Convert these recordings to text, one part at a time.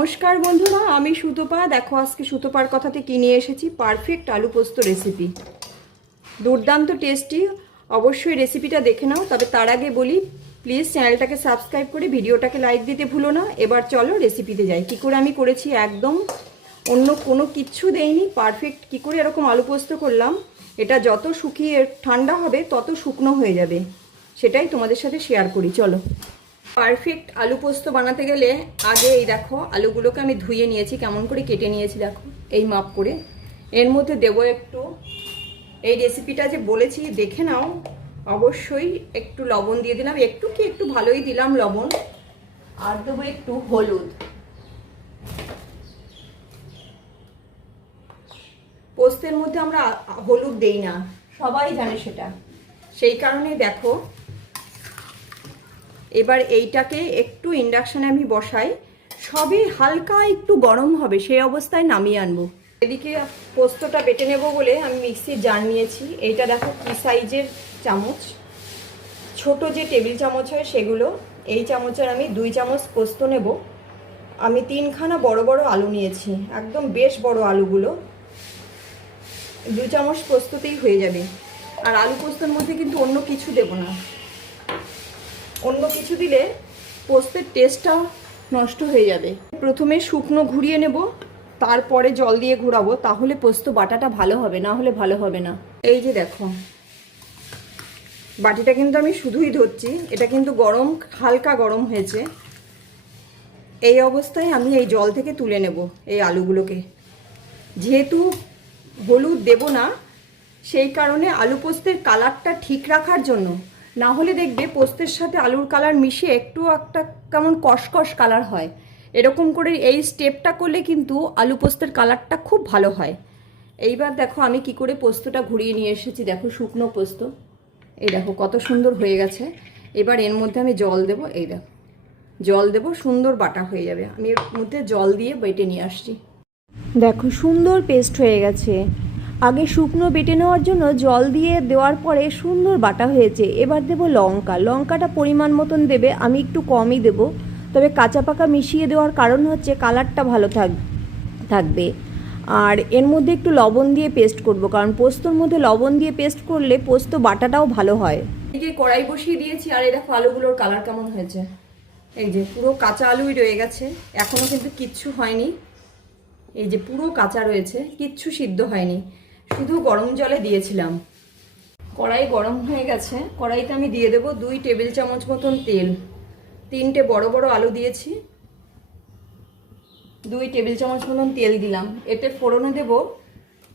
নমস্কার বন্ধুরা, আমি সুতোপা। দেখো আজকে সুতোপার কথাতে কি নিয়ে এসেছি? পারফেক্ট আলু পোস্ত রেসিপি দুর্দান্ত টেস্টি অবশ্যই রেসিপিটা দেখে নাও। তবে তার আগে বলি প্লিজ চ্যানেলটাকে সাবস্ক্রাইব করে ভিডিওটাকে লাইক দিতে ভুলো না। এবার চলো রেসিপিতে যাই। কী করে আমি করেছি একদম? অন্য কোনো কিচ্ছু দেইনি। পারফেক্ট কী করে এরকম আলু পোস্ত করলাম? এটা যত শুকিয়ে ঠান্ডা হবে, তত শুকনো হয়ে যাবে। সেটাই তোমাদের সাথে শেয়ার করি। চলো। পারফেক্ট আলু পোস্ত বানাতে গেলে আগে এই দেখো আলুগুলোকে আমি ধুয়ে নিয়েছি, কেমন করে কেটে নিয়েছি দেখো, এই মাপ করে। এর মধ্যে দেবো একটু, এই রেসিপিটা যে বলেছি দেখে নাও, অবশ্যই একটু লবণ দিয়ে দিলাম। একটু কি একটু ভালোই দিলাম লবণ, আর দেবো একটু হলুদ। পোস্তের মধ্যে আমরা হলুদ দেই না, সবাই জানে সেটা। সেই কারণে দেখো এবার এইটাকে একটু ইন্ডাকশানে আমি বসাই। সবই হালকা একটু গরম হবে সেই অবস্থায় নামিয়ে আনব। এদিকে পোস্তটা বেটে নেব বলে আমি মিক্সির জার নিয়েছি। এইটা দেখো কি সাইজের চামচ। ছোট যে টেবিল চামচ হয় সেগুলো, এই চামচের আমি দুই চামচ পোস্ত নেব। আমি তিনখানা বড় বড় আলু নিয়েছি, একদম বেশ বড় আলুগুলো। দু চামচ পোস্ততেই হয়ে যাবে। আর আলু পোস্তর মধ্যে কিন্তু অন্য কিছু দেব না। অন্য কিছু দিলে পোস্তের টেস্টটা নষ্ট হয়ে যাবে। প্রথমে শুকনো ঘুরিয়ে নেব, তারপরে জল দিয়ে ঘোরাবো, তাহলে পোস্ত বাটাটা ভালো হবে, না হলে ভালো হবে না। এই যে দেখো, বাটিটা কিন্তু আমি শুধুই ধরছি, এটা কিন্তু গরম, হালকা গরম হয়েছে। এই অবস্থায় আমি এই জল থেকে তুলে নেব এই আলুগুলোকে। যেহেতু হলুদ দেব না, সেই কারণে আলু পোস্তের কালারটা ঠিক রাখার জন্য না হলে দেখবে পোস্তের সাথে আলুর কালার মিশে একটু একটা কেমন কষকষ কালার হয়। এরকম করে এই স্টেপটা করলে কিন্তু আলু পোস্তের কালারটা খুব ভালো হয়। এইবার দেখো আমি কি করে পোস্তটা ঘুরিয়ে নিয়ে এসেছি। দেখো শুকনো পোস্ত। এই দেখো কত সুন্দর হয়ে গেছে। এবার এর মধ্যে আমি জল দেব। এই দেখো। জল দেব, সুন্দর বাটা হয়ে যাবে। আমি এর মধ্যে জল দিয়ে বেটে নিয়ে আসছি। দেখো, সুন্দর পেস্ট হয়ে গেছে। আগে শুকনো বেটে নেওয়ার জন্য জল দিয়ে দেওয়ার পরে সুন্দর বাটা হয়েছে। এবার দেব লঙ্কা। লঙ্কাটা পরিমাণ মতন দেবে, আমি একটু কমই দেব। তবে কাঁচা পাকা মিশিয়ে দেওয়ার কারণ হচ্ছে কালারটা ভালো থাক থাকবে। আর এর মধ্যে একটু লবণ দিয়ে পেস্ট করব, কারণ পোস্তর মধ্যে লবণ দিয়ে পেস্ট করলে পোস্ত বাটাটাও ভালো হয়। এদিকে কড়াই বসিয়ে দিয়েছি, আর এই দেখো আলুগুলোর কালার কেমন হয়েছে। এই যে পুরো কাঁচা আলুই রয়ে গেছে এখনও কিন্তু কিচ্ছু হয়নি। এই যে পুরো কাঁচা রয়েছে, কিচ্ছু সিদ্ধ হয়নি। শুধু গরম জলে দিয়েছিলাম। কড়াই গরম হয়ে গেছে। কড়াইতে আমি দিয়ে দেবো দুই টেবিল চামচ মতন তেল। তিনটে বড় বড় আলু দিয়েছি। দুই টেবিল চামচ মতন তেল দিলাম। এতে ফোড়নে দেব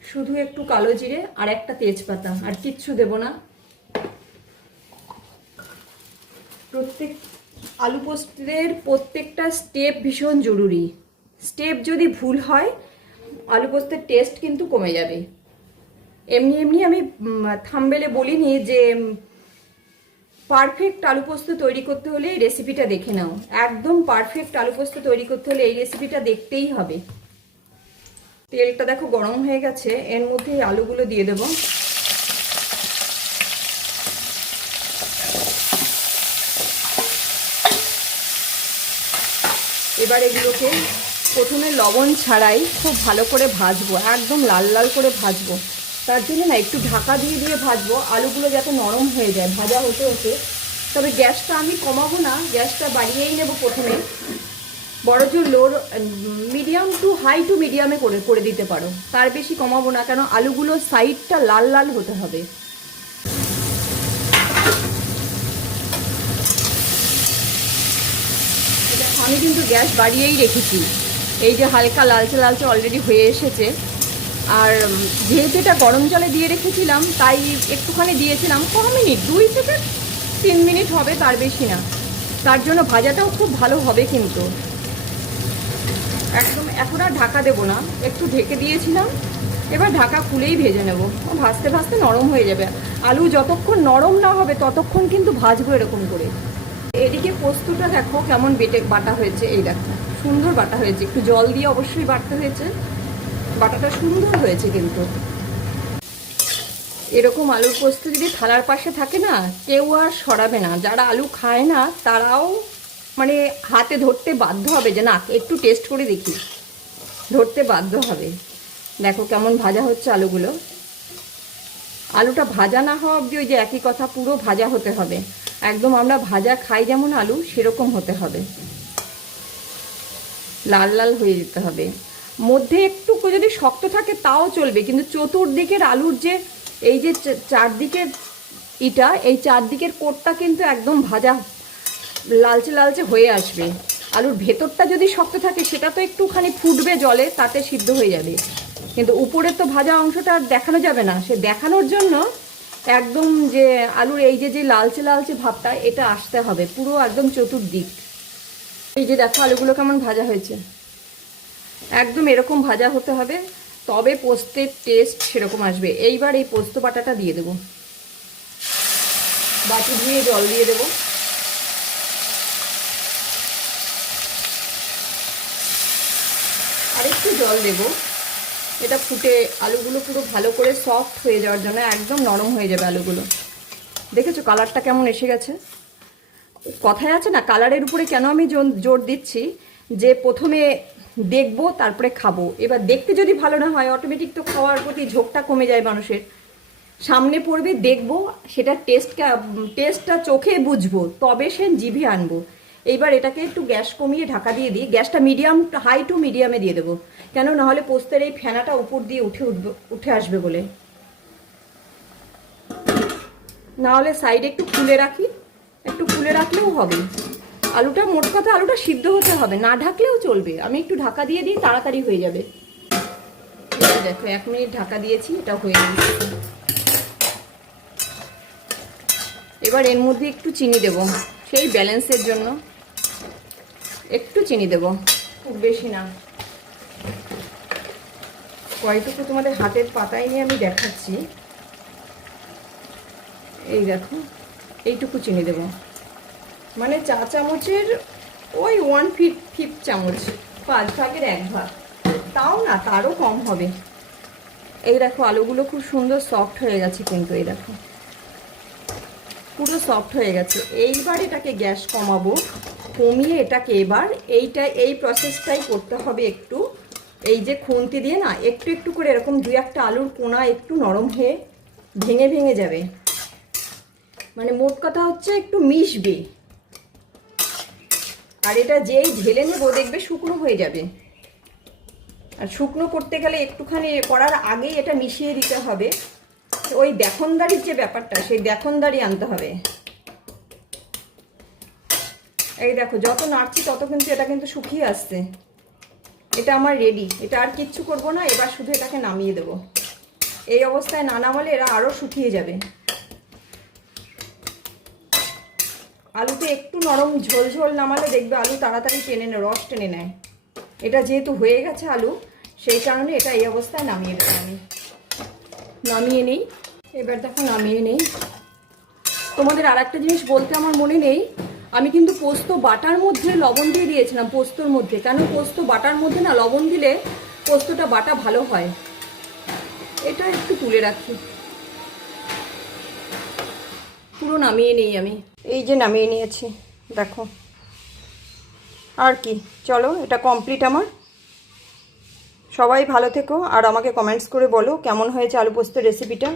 শুধু একটু কালো জিরে আর একটা তেজপাতা। আর কিচ্ছু দেব না। প্রত্যেক আলু পোস্তের প্রত্যেকটা স্টেপ ভীষণ জরুরি। স্টেপ যদি ভুল হয়, আলু পোস্তের টেস্ট কিন্তু কমে যাবে। এমনি এমনি আমি থামবেলে বলিনি যে পারফেক্ট আলু পোস্ত তৈরি করতে হলে এই রেসিপিটা দেখে নাও। একদম পারফেক্ট আলু পোস্ত তৈরি করতে হলে এই রেসিপিটা দেখতেই হবে। তেলটা দেখো গরম হয়ে গেছে, এর মধ্যে আলুগুলো দিয়ে দেবো। এবার এগুলোকে প্রথমে লবণ ছাড়াই খুব ভালো করে ভাজবো, একদম লাল লাল করে ভাজবো। তার জন্য না একটু ঢাকা দিয়ে দিয়ে ভাজবো, আলুগুলো যাতে নরম হয়ে যায়, ভাজা হতে হতে। তবে গ্যাসটা আমি কমাবো না, গ্যাসটা বাড়িয়েই নেব প্রথমে। বড় জোর লোর মিডিয়াম টু হাই টু মিডিয়ামে করে করে দিতে পারো। তার বেশি কমাবো না, কেন আলুগুলোর সাইডটা লাল লাল হতে হবে। আমি কিন্তু গ্যাস বাড়িয়েই রেখেছি। এই যে হালকা লালচে লালচে অলরেডি হয়ে এসেছে। আর যেহেতু এটা গরম জলে দিয়ে রেখেছিলাম, তাই একটুখানি দিয়েছিলাম। ক মিনিট, দুই থেকে তিন মিনিট হবে তার বেশি না। তার জন্য ভাজাটাও খুব ভালো হবে কিন্তু। একদম, এখন আর ঢাকা দেবো না। একটু ঢেকে দিয়েছিলাম, এবার ঢাকা খুলেই ভেজে নেব। ভাজতে ভাজতে নরম হয়ে যাবে। আলু যতক্ষণ নরম না হবে, ততক্ষণ কিন্তু ভাজবো এরকম করে। এদিকে পোস্তটা দেখো কেমন বেটে বাটা হয়েছে, এই দেখো। সুন্দর বাটা হয়েছে। একটু জল দিয়ে অবশ্যই বাটতে হয়েছে। বাটাটা সুন্দর হয়েছে কিন্তু। এরকম আলুর পোস্ত যদি থালার পাশে থাকে না, কেউ আর সরাবে না। যারা আলু খায় না, তারাও মানে হাতে ধরতে বাধ্য হবে যে, না, একটু টেস্ট করে দেখি। ধরতে বাধ্য হবে। দেখো কেমন ভাজা হচ্ছে আলুগুলো। আলুটা ভাজা না হওয়া অবধি ওই যে একই কথা, পুরো ভাজা হতে হবে। একদম আমরা ভাজা খাই যেমন আলু, সেরকম হতে হবে। লাল লাল হয়ে যেতে হবে। মধ্যে একটু যদি শক্ত থাকে, তাও চলবে। কিন্তু চতুর্দিকের আলুর যে, এই যে চারদিকের ইটা, এই চারদিকের কোটটা কিন্তু একদম ভাজা, লালচে লালচে হয়ে আসবে। আলুর ভেতরটা যদি শক্ত থাকে, সেটা তো একটুখানি ফুটবে জলে, তাতে সিদ্ধ হয়ে যাবে। কিন্তু উপরে তো ভাজা অংশটা আর দেখানো যাবে না। সে দেখানোর জন্য একদম যে আলুর এই যে যে লালচে লালচে ভাবটা, এটা আসতে হবে পুরো একদম চতুর্দিক। এই যে দেখো আলুগুলো কেমন ভাজা হয়েছে। একদম এরকম ভাজা হতে হবে, তবে পোস্তের টেস্ট সেরকম আসবে। এইবার এই পোস্ত বাটাটা দিয়ে দেবো। বাটি ধুয়ে জল দিয়ে দেবো। আরেকটু জল দেব। এটা ফুটে আলুগুলো পুরো ভালো করে সফট হয়ে যাওয়ার জন্য একদম নরম হয়ে যাবে আলুগুলো। দেখেছ কালারটা কেমন এসে গেছে? কথায় আছে না কালারের উপরে কেন আমি জোর- দিচ্ছি? যে প্রথমে দেখব, তারপরে খাব। এবার দেখতে যদি ভালো না হয় অটোমেটিক তো খাওয়ার প্রতি ঝোঁকটা কমে যায় মানুষের। সামনে পড়বে, দেখব, সেটা টেস্টটা টেস্টটা চোখে বুঝব, তবে সে জিভে আনব। এইবার এটাকে একটু গ্যাস কমিয়ে ঢাকা দিয়ে দিই। গ্যাসটা মিডিয়াম হাই টু মিডিয়ামে দিয়ে দেবো। কেন নাহলে পোস্তের এই ফেনাটা উপর দিয়ে উঠে উঠবে, উঠে আসবে বলে। নাহলে সাইডে একটু খুলে রাখি। একটু খুলে রাখলেও হবে। আলুটা মোট কথা আলুটা সিদ্ধ হতে হবে, না ঢাকলেও চলবে। আমি একটু ঢাকা দিয়ে দিই, তাড়াতাড়ি হয়ে যাবে। দেখো, এক মিনিট ঢাকা দিয়েছি, এটা হয়ে গেছে। এবার এর মধ্যে একটু চিনি দেব, সেই ব্যালেন্সের জন্য। একটু চিনি দেব, খুব বেশি না। কয়টুকু তোমাদের হাতের পাতায় নিয়ে আমি দেখাচ্ছি। এই দেখো, এইটুকু চিনি দেব। মানে চা চামচের ওই ওয়ান ফিফ ফিফ চামচ, পাঁচ ভাগের এক ভাগ। তাও না, তারও কম হবে। এই দেখো, আলুগুলো খুব সুন্দর সফট হয়ে গেছে কিন্তু, এই দেখো। পুরো সফট হয়ে গেছে। এইবার এটাকে গ্যাস কমাবো। কমিয়ে এটাকে এবার এইটা, এই প্রসেসটাই করতে হবে একটু। এই যে খুন্তি দিয়ে না, একটু একটু করে এরকম দু একটা আলুর কোনা একটু নরম হয়ে ভেঙে ভেঙে যাবে। মানে মোট কথা হচ্ছে একটু মিশবে। আর এটা যেই ঢেলে নেব দেখবে শুকনো হয়ে যাবে। আর শুকনো করতে গেলে একটুখানি করার আগেই এটা মিশিয়ে দিতে হবে। ওই দেখনদারির যে ব্যাপারটা, সেই দেখনদারি আনতে হবে। এই দেখো, যত নাড়ছি তত কিন্তু এটা কিন্তু শুকিয়ে আসছে। এটা আমার রেডি এটা আর কিচ্ছু করব না, এবার শুধু এটাকে নামিয়ে দেব। এই অবস্থায় না নামালে এরা আরও শুকিয়ে যাবে। আলুতে একটু নরম ঝোল ঝোল নামালে দেখবে আলু তাড়াতাড়ি টেনে নেয়, রস টেনে নেয়। এটা যেহেতু হয়ে গেছে আলু, সেই কারণে এটা এই অবস্থায় নামিয়ে দেবো আমি। নামিয়ে নেই। এবার দেখো নামিয়ে নেই। তোমাদের আর একটা জিনিস বলতে আমার মনে নেই, আমি কিন্তু পোস্ত বাটার মধ্যে লবণ দিয়ে দিয়েছিলাম, পোস্তর মধ্যে। কেন পোস্ত বাটার মধ্যে না লবণ দিলে পোস্তটা বাটা ভালো হয়? এটা একটু তুলে রাখি। পুরো নামিয়ে নিই আমি। এই যে নামিয়ে নিয়েছি, দেখো। আর কি, চলো, এটা কমপ্লিট আমার। সবাই ভালো থেকো, আর আমাকে কমেন্টস করে বলো কেমন হয়েছে আলু পোস্ত রেসিপিটা